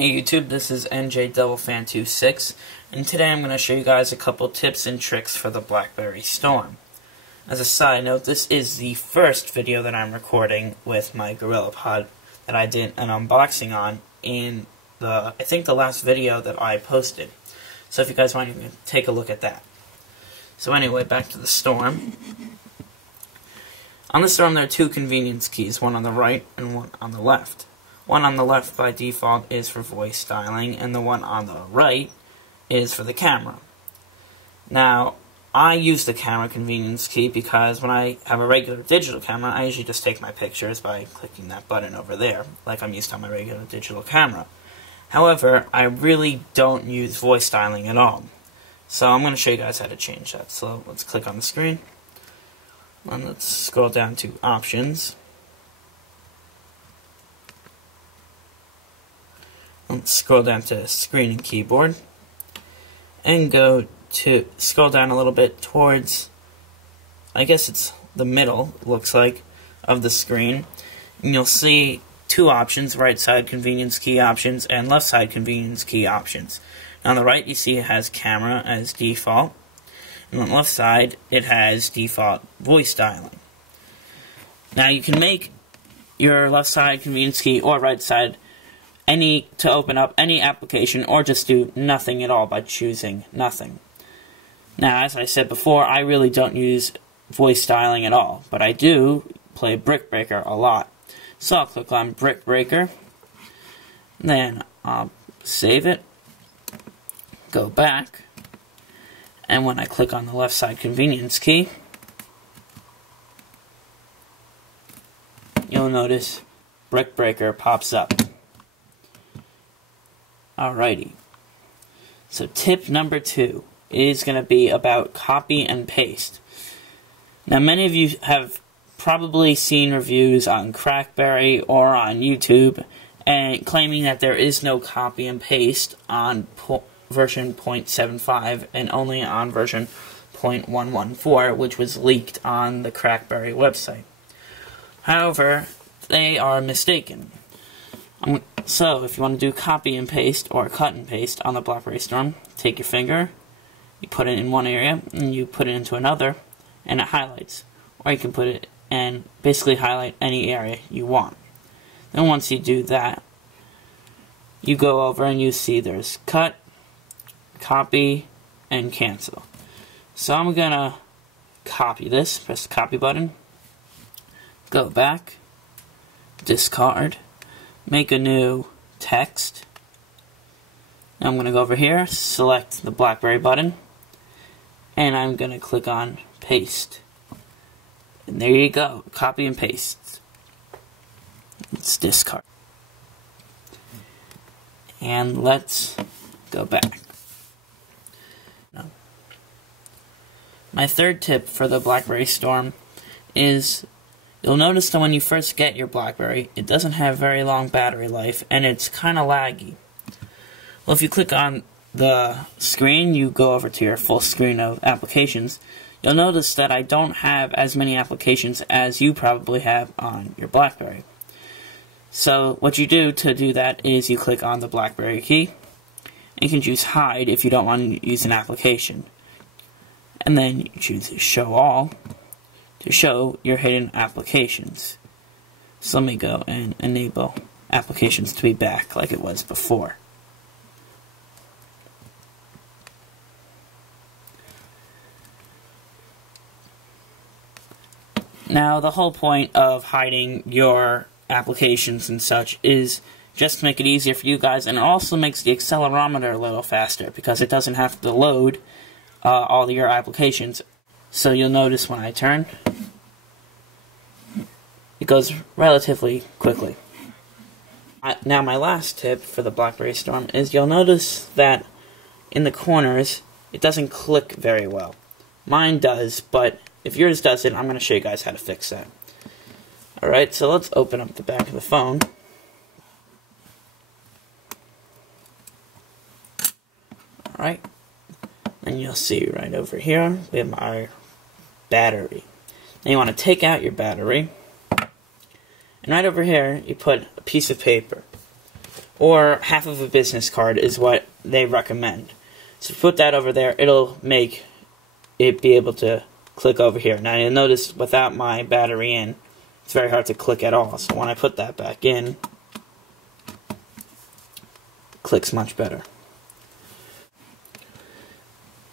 Hey YouTube, this is NJ226, and today I'm going to show you guys a couple tips and tricks for the Blackberry Storm. As a side note, this is the first video that I'm recording with my GorillaPod that I did an unboxing on in I think the last video that I posted. So if you guys want, you can take a look at that. So anyway, back to the Storm. On the Storm there are two convenience keys, one on the right and one on the left. One on the left by default is for voice dialing, and the one on the right is for the camera. Now, I use the camera convenience key because when I have a regular digital camera, I usually just take my pictures by clicking that button over there, like I'm used to on my regular digital camera. However, I really don't use voice dialing at all. So I'm going to show you guys how to change that. So let's click on the screen, and let's scroll down to Options. Let's scroll down to Screen and Keyboard, and scroll down a little bit towards, I guess it's the middle, looks like, of the screen, and you'll see two options: right side convenience key options and left side convenience key options. Now on the right you see it has camera as default, and on the left side it has default voice dialing. Now you can make your left side convenience key or right side to open up any application, or just do nothing at all by choosing nothing. Now, as I said before, I really don't use voice dialing at all, but I do play Brick Breaker a lot. So I'll click on Brick Breaker, then I'll save it, go back, and when I click on the left side convenience key, you'll notice Brick Breaker pops up. Alrighty, so tip number 2 is going to be about copy and paste. Now many of you have probably seen reviews on Crackberry or on YouTube and claiming that there is no copy and paste on version 0.75 and only on version 0.114, which was leaked on the Crackberry website. However, they are mistaken. So, if you want to do copy and paste or cut and paste on the Blackberry Storm, take your finger, you put it in one area, and you put it into another, and it highlights. Or you can put it and basically highlight any area you want. Then once you do that, you go over and you see there's cut, copy, and cancel. So I'm going to copy this, press the copy button, go back, discard, make a new text. Now I'm going to go over here, select the Blackberry button, and I'm going to click on paste. And there you go, copy and paste. Let's discard. And let's go back. Now, my third tip for the Blackberry Storm is you'll notice that when you first get your Blackberry, it doesn't have very long battery life, and it's kind of laggy. Well, if you click on the screen, you go over to your full screen of applications, you'll notice that I don't have as many applications as you probably have on your Blackberry. So what you do to do that is you click on the Blackberry key, and you can choose Hide if you don't want to use an application. And then you choose Show All to show your hidden applications. So let me go and enable applications to be back like it was before. Now the whole point of hiding your applications and such is just to make it easier for you guys, and it also makes the accelerometer a little faster because it doesn't have to load all of your applications. So you'll notice when I turn, it goes relatively quickly. Now my last tip for the Blackberry Storm is you'll notice that in the corners it doesn't click very well. Mine does, but if yours doesn't, I'm going to show you guys how to fix that. Alright, so let's open up the back of the phone. Alright, and you'll see right over here we have our battery. Now you want to take out your battery, and right over here you put a piece of paper. or half of a business card is what they recommend. So put that over there, it'll make it be able to click over here. Now you'll notice without my battery in, it's very hard to click at all. So when I put that back in, it clicks much better.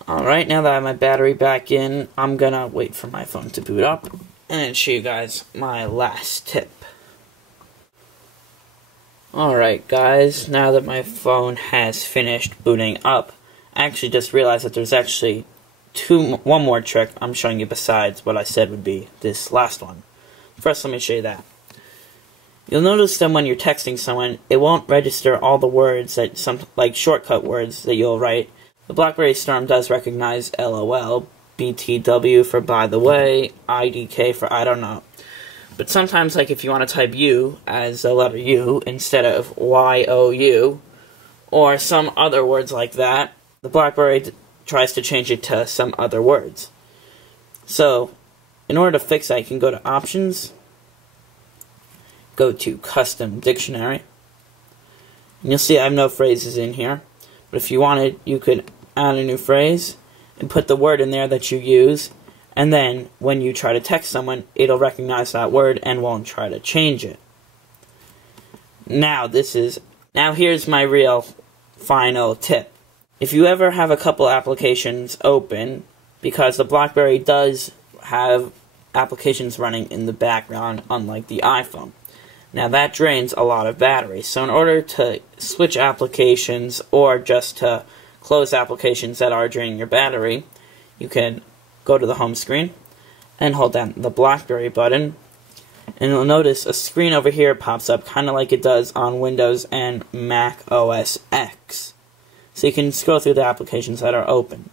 Alright, now that I have my battery back in, I'm gonna wait for my phone to boot up and then show you guys my last tip. Alright guys, now that my phone has finished booting up, I actually just realized that there's actually one more trick I'm showing you besides what I said would be this last one. First, let me show you that. You'll notice that when you're texting someone, it won't register all the words that like shortcut words that you'll write. The Blackberry Storm does recognize LOL, BTW for by the way, IDK for I don't know. But sometimes, like if you want to type U as the letter U instead of YOU, or some other words like that, the Blackberry tries to change it to some other words. So, in order to fix that, you can go to Options, go to Custom Dictionary, and you'll see I have no phrases in here. But if you wanted, you could add a new phrase and put the word in there that you use, and then when you try to text someone, it'll recognize that word and won't try to change it. Now here's my real final tip. If you ever have a couple applications open, because the Blackberry does have applications running in the background unlike the iPhone. Now that drains a lot of battery, so in order to switch applications or just to close applications that are draining your battery, you can go to the home screen and hold down the Blackberry button, and you'll notice a screen over here pops up kind of like it does on Windows and Mac OS X. So you can scroll through the applications that are open.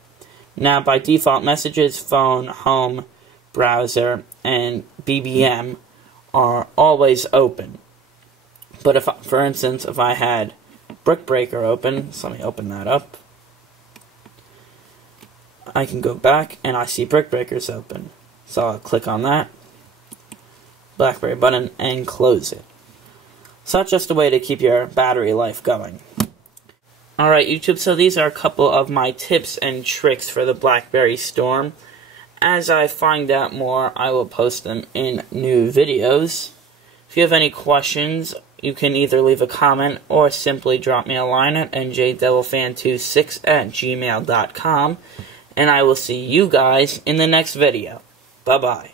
Now by default, Messages, Phone, Home, Browser, and BBM are always open. But if, for instance, if I had Brick Breaker open, so let me open that up, I can go back and I see Brick Breakers open. So I'll click on that Blackberry button and close it. So that's just a way to keep your battery life going. Alright YouTube, so these are a couple of my tips and tricks for the Blackberry Storm. As I find out more, I will post them in new videos. If you have any questions, you can either leave a comment or simply drop me a line at njdevilfan26@gmail.com, and I will see you guys in the next video. Bye-bye.